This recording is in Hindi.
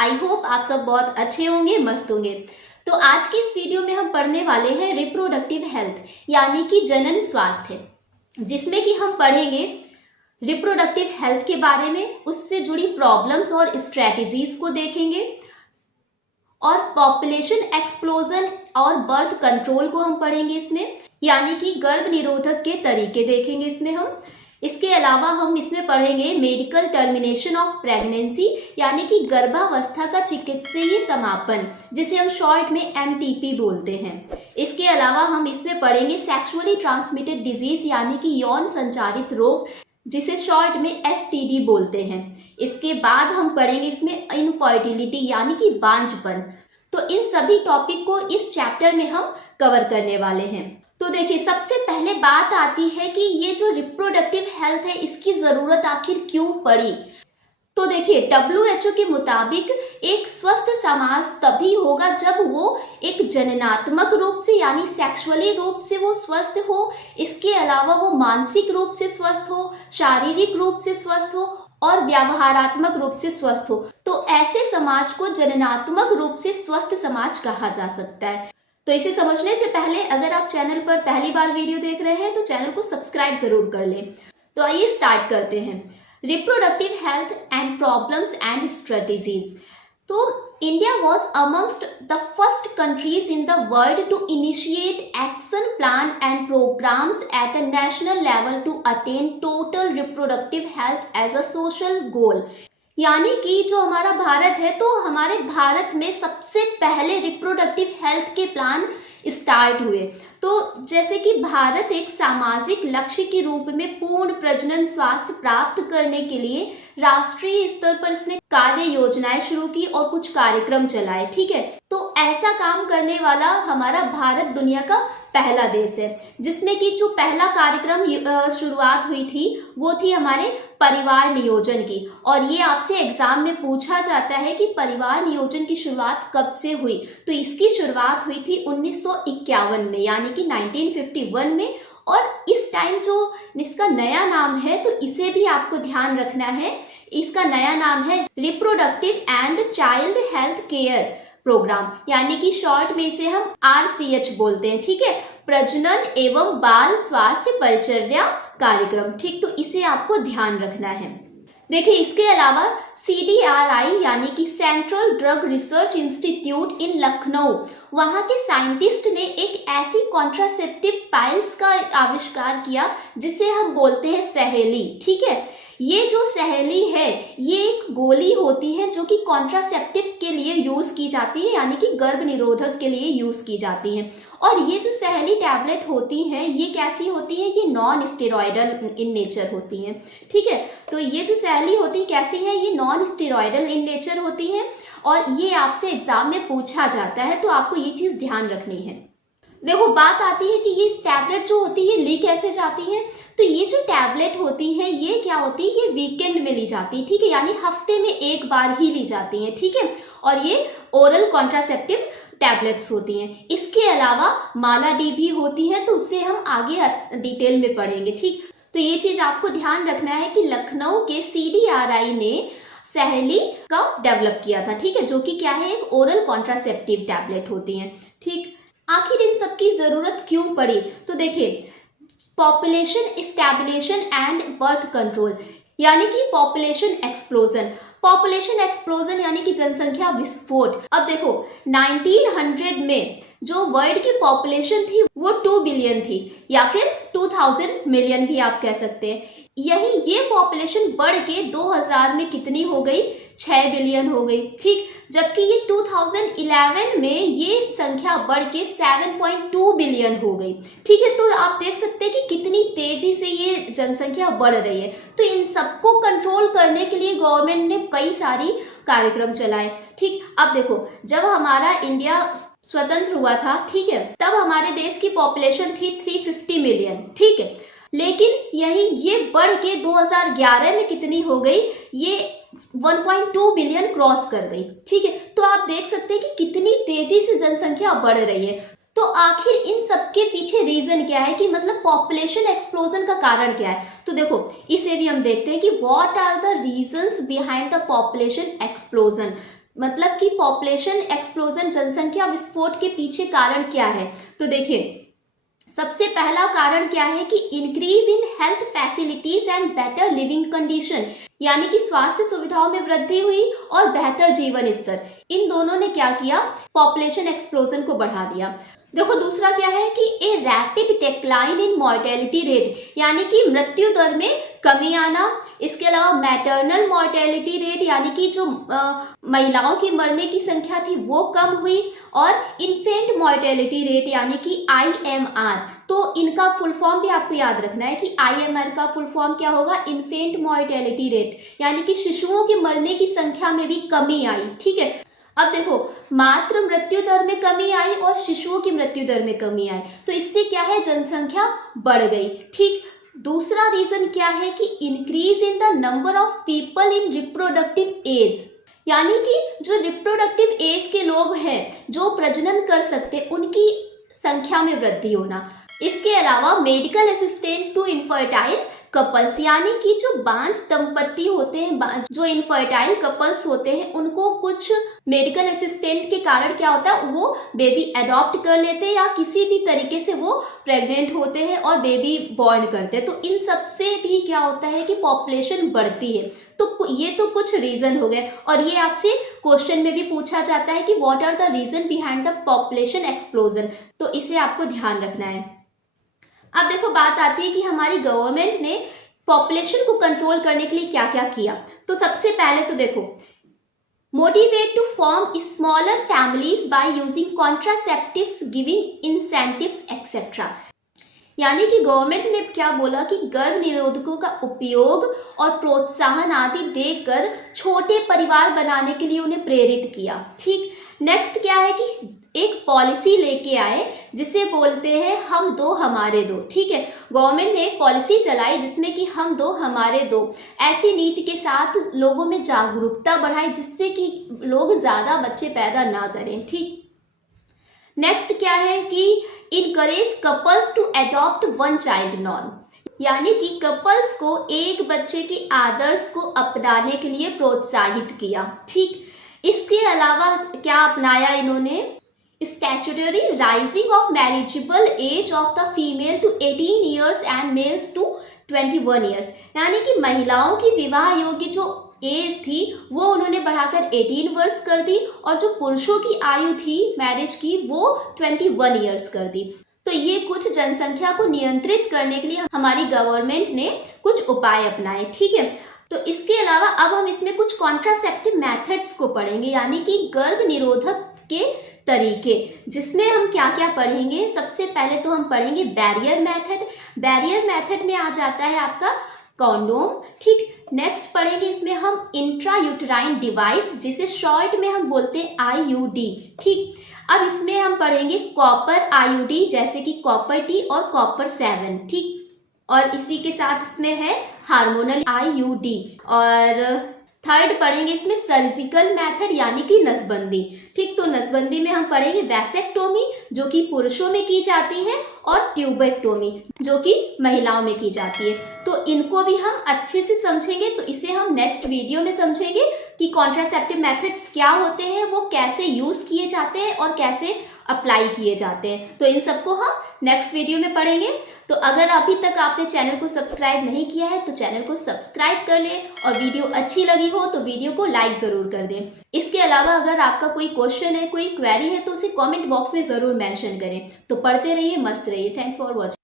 आई होप आप सब बहुत अच्छे होंगे, मस्त होंगे। तो आज की इस वीडियो में हम पढ़ने वाले हैं रिप्रोडक्टिव हेल्थ यानी कि जनन स्वास्थ्य, जिसमें कि हम पढ़ेंगे रिप्रोडक्टिव हेल्थ के बारे में, उससे जुड़ी प्रॉब्लम्स और स्ट्रेटजीज को देखेंगे और पॉपुलेशन एक्सप्लोजन और बर्थ कंट्रोल को हम पढ़ेंगे इसमें, यानी कि गर्भ निरोधक के तरीके देखेंगे इसमें हम। इसके अलावा हम इसमें पढ़ेंगे मेडिकल टर्मिनेशन ऑफ प्रेगनेंसी यानी कि गर्भावस्था का चिकित्सीय समापन, जिसे हम शॉर्ट में एमटीपी बोलते हैं। इसके अलावा हम इसमें पढ़ेंगे सेक्सुअली ट्रांसमिटेड डिजीज यानी कि यौन संचारित रोग, जिसे शॉर्ट में एसटीडी बोलते हैं। इसके बाद हम पढ़ेंगे इसमें इनफर्टिलिटी यानी कि बांझपन। तो इन सभी टॉपिक को इस चैप्टर में हम कवर करने वाले हैं। तो देखिए, सबसे पहले बात आती है कि ये जो रिप्रोडक्टिव हेल्थ है इसकी ज़रूरत आखिर क्यों पड़ी। तो देखिए, WHO के मुताबिक एक स्वस्थ समाज तभी होगा जब वो एक जननात्मक रूप से यानी सेक्सुअली रूप से वो स्वस्थ हो, इसके अलावा वो मानसिक रूप से स्वस्थ हो, शारीरिक रूप से स्वस्थ हो और व्यवहारात्मक रूप से स्वस्थ हो। तो ऐसे समाज को जननात्मक रूप से स्वस्थ समाज कहा जा सकता है। तो इसे समझने से पहले अगर आप चैनल पर पहली बार वीडियो देख रहे हैं तो चैनल को सब्सक्राइब जरूर कर लें। तो आइए स्टार्ट करते हैं। Reproductive health and problems and strategies. तो India was amongst the first countries in the world to initiate action plan and programmes at a national level to attain total reproductive health as a social goal. यानी कि जो हमारा भारत है, तो हमारे भारत में सबसे पहले रिप्रोडक्टिव हेल्थ के प्लान स्टार्ट हुए। तो जैसे कि भारत एक सामाजिक लक्ष्य के रूप में पूर्ण प्रजनन स्वास्थ्य प्राप्त करने के लिए राष्ट्रीय स्तर पर इसने कार्य योजनाएं शुरू की और कुछ कार्यक्रम चलाए। ठीक है, तो ऐसा काम करने वाला हमारा भारत दुनिया का पहला देश है, जिसमें कि जो पहला कार्यक्रम शुरुआत हुई थी वो थी हमारे परिवार नियोजन की। और ये आपसे एग्जाम में पूछा जाता है कि परिवार नियोजन की शुरुआत कब से हुई। तो इसकी शुरुआत हुई थी 1951 में, यानी कि 1951 में। और इस टाइम जो इसका नया नाम है, तो इसे भी आपको ध्यान रखना है, इसका नया नाम है reproductive and child health care programme, यानी कि शॉर्ट में इसे हम RCH बोलते हैं। ठीक है, प्रजनन एवं बाल स्वास्थ्य परिचर्या कार्यक्रम। ठीक, तो इसे आपको ध्यान रखना है। देखिए, इसके अलावा CDRI यानी कि सेंट्रल ड्रग रिसर्च इंस्टीट्यूट इन लखनऊ, वहाँ के साइंटिस्ट ने एक ऐसी कॉन्ट्रासेप्टिव पाइल्स का आविष्कार किया जिसे हम बोलते हैं सहेली। ठीक है, ये जो सहेली है ये एक गोली होती है जो कि कॉन्ट्रासेप्टिव के लिए यूज़ की जाती है, यानी कि गर्भ निरोधक के लिए यूज़ की जाती है। और ये जो सहेली टैबलेट होती हैं ये कैसी होती है, ये नॉन स्टेरॉयडल इन नेचर होती हैं। ठीक है, तो ये जो सहेली होती कैसी है, ये नॉन स्टेरॉयडल इन नेचर होती हैं और ये आपसे एग्जाम में पूछा जाता है, तो आपको ये चीज़ ध्यान रखनी है। देखो, बात आती है कि ये टैबलेट जो होती है ली कैसे जाती है। तो ये जो टैबलेट होती है ये क्या होती है, ये वीकेंड में ली जाती है। ठीक है, यानी हफ्ते में एक बार ही ली जाती है। ठीक है, और ये ओरल कॉन्ट्रासेप्टिव टैबलेट्स होती हैं। इसके अलावा माला डी भी होती है, तो उसे हम आगे डिटेल में पढ़ेंगे। ठीक, तो ये चीज़ आपको ध्यान रखना है कि लखनऊ के CDRI ने सहेली का डेवलप किया था। ठीक है, जो कि क्या है, एक ओरल कॉन्ट्रासेप्टिव टैबलेट होती हैं। ठीक, आखिर इन सब की ज़रूरत क्यों पड़ी। तो देखिए, पॉपुलेशन स्टैबिलेशन एंड बर्थ कंट्रोल, यानी कि पॉपुलेशन एक्सप्लोजन। पॉपुलेशन एक्सप्लोजन यानी कि जनसंख्या विस्फोट। अब देखो, 1900 में जो वर्ल्ड की पॉपुलेशन थी वो 2 बिलियन थी, या फिर 2000 मिलियन भी आप कह सकते हैं। ये पॉपुलेशन बढ़ के 2000 में कितनी हो गई, 6 बिलियन हो गई। ठीक, जबकि ये 2011 में ये संख्या बढ़ के 7.2 बिलियन हो गई। ठीक है, तो आप देख सकते हैं कि कितनी तेजी से ये जनसंख्या बढ़ रही है। तो इन सबको कंट्रोल करने के लिए गवर्नमेंट ने कई सारी कार्यक्रम चलाए। ठीक, अब देखो, जब हमारा इंडिया स्वतंत्र हुआ था, ठीक है, तब हमारे देश की पॉपुलेशन थी 350 मिलियन। ठीक है, लेकिन ये बढ़ के 2011 में कितनी हो गई, ये 1.2 बिलियन क्रॉस कर गई। ठीक है, तो आप देख सकते हैं कि कितनी तेजी से जनसंख्या बढ़ रही है। तो आखिर इन सबके पीछे रीजन क्या है, कि मतलब पॉपुलेशन एक्सप्लोजन का कारण क्या है। तो देखो, इसे भी हम देखते हैं कि what are the reasons behind the population explosion. मतलब कि पॉपुलेशन एक्सप्लोजन, जनसंख्या विस्फोट के पीछे कारण क्या है। तो देखिए, सबसे पहला कारण क्या है कि increase in health facilities and better living condition, यानी कि स्वास्थ्य सुविधाओं में वृद्धि हुई और बेहतर जीवन स्तर, इन दोनों ने क्या किया, पॉपुलेशन एक्सप्लोजन को बढ़ा दिया। देखो दूसरा क्या है कि a rapid decline in mortality rate, यानी कि मृत्यु दर में कमी आना। इसके अलावा मैटरनल मॉर्टेलिटी रेट, यानी कि जो महिलाओं की मरने की संख्या थी वो कम हुई, और इन्फेंट मॉर्टेलिटी रेट यानी कि IMR। तो इनका फुल फॉर्म भी आपको याद रखना है कि IMR का फुल फॉर्म क्या होगा, इन्फेंट मॉर्टेलिटी रेट, यानी कि शिशुओं की मरने की संख्या में भी कमी आई। ठीक है, अब देखो, मातृ मृत्यु दर में कमी आई और शिशुओं की मृत्यु दर में कमी आई, तो इससे क्या है, जनसंख्या बढ़ गई। ठीक, दूसरा रीजन क्या है कि increase in the number of people in reproductive age, यानी कि जो रिप्रोडक्टिव एज के लोग हैं जो प्रजनन कर सकते, उनकी संख्या में वृद्धि होना। इसके अलावा medical assistant to infertile couples, यानी कि जो बांझ दंपत्ति होते हैं, जो इनफर्टाइल कपल्स होते हैं, उनको कुछ मेडिकल असिस्टेंट के कारण क्या होता है, वो बेबी अडॉप्ट कर लेते हैं या किसी भी तरीके से वो प्रेग्नेंट होते हैं और बेबी बॉर्न करते हैं। तो इन सब से भी क्या होता है कि पॉपुलेशन बढ़ती है। तो ये तो कुछ रीजन हो गए, और ये आपसे क्वेश्चन में भी पूछा जाता है कि what are the reason behind the population explosion, तो इसे आपको ध्यान रखना है। अब देखो, बात आती है कि हमारी गवर्नमेंट ने पॉपुलेशन को कंट्रोल करने के लिए क्या क्या किया। तो सबसे पहले तो देखो, motivate to form smaller families by using contraceptives, giving incentives etcetera, यानी कि गवर्नमेंट ने क्या बोला कि गर्भ निरोधकों का उपयोग और प्रोत्साहन आदि देकर छोटे परिवार बनाने के लिए उन्हें प्रेरित किया। ठीक, नेक्स्ट क्या है कि एक पॉलिसी लेके आए जिसे बोलते हैं हम दो हमारे दो। ठीक है, गवर्नमेंट ने एक पॉलिसी चलाई जिसमें कि हम दो हमारे दो, ऐसी नीति के साथ लोगों में जागरूकता बढ़ाई जिससे कि लोग ज्यादा बच्चे पैदा ना करें। ठीक, नेक्स्ट क्या है कि encourage couples to adopt one child norm, यानी कि कपल्स को एक बच्चे के आदर्श को अपनाने के लिए प्रोत्साहित किया। ठीक, इसके अलावा क्या अपनाया इन्होंने, statutory raising of marriageable age of the female to 18 years and males to 21 years, यानी कि महिलाओं की विवाह योग्य जो एज थी वो उन्होंने बढ़ाकर 18 वर्ष कर दी, और जो पुरुषों की आयु थी मैरिज की वो 21 ईयर्स कर दी। तो ये कुछ जनसंख्या को नियंत्रित करने के लिए हमारी गवर्नमेंट ने कुछ उपाय अपनाए। ठीक है, तो इसके अलावा अब हम इसमें कुछ कॉन्ट्रासेप्टिव मेथड्स को पढ़ेंगे, यानी कि गर्भ निरोधक के तरीके, जिसमें हम क्या क्या पढ़ेंगे। सबसे पहले तो हम पढ़ेंगे बैरियर मेथड। बैरियर मेथड में आ जाता है आपका कॉन्डोम। ठीक, नेक्स्ट पढ़ेंगे इसमें हम इंट्रा यूटेराइन डिवाइस, जिसे शॉर्ट में हम बोलते हैं IUD। ठीक, अब इसमें हम पढ़ेंगे कॉपर IUD, जैसे कि कॉपर T और कॉपर 7। ठीक, और इसी के साथ इसमें है हार्मोनल IUD, और थर्ड पढ़ेंगे इसमें सर्जिकल मेथड यानी कि नसबंदी। ठीक, तो नसबंदी में हम पढ़ेंगे वैसेक्टोमी जो कि पुरुषों में की जाती है, और ट्यूबेक्टोमी जो कि महिलाओं में की जाती है। तो इनको भी हम अच्छे से समझेंगे, तो इसे हम नेक्स्ट वीडियो में समझेंगे कि कॉन्ट्रासेप्टिव मेथड्स क्या होते हैं, वो कैसे यूज किए जाते हैं और कैसे अप्लाई किए जाते हैं। तो इन सबको हम नेक्स्ट वीडियो में पढ़ेंगे। तो अगर अभी तक आपने चैनल को सब्सक्राइब नहीं किया है तो चैनल को सब्सक्राइब कर लें, और वीडियो अच्छी लगी हो तो वीडियो को लाइक ज़रूर कर दें। इसके अलावा अगर आपका कोई क्वेश्चन है, कोई क्वेरी है, तो उसे कमेंट बॉक्स में ज़रूर मेंशन करें। तो पढ़ते रहिए, मस्त रहिए। Thanks for watching.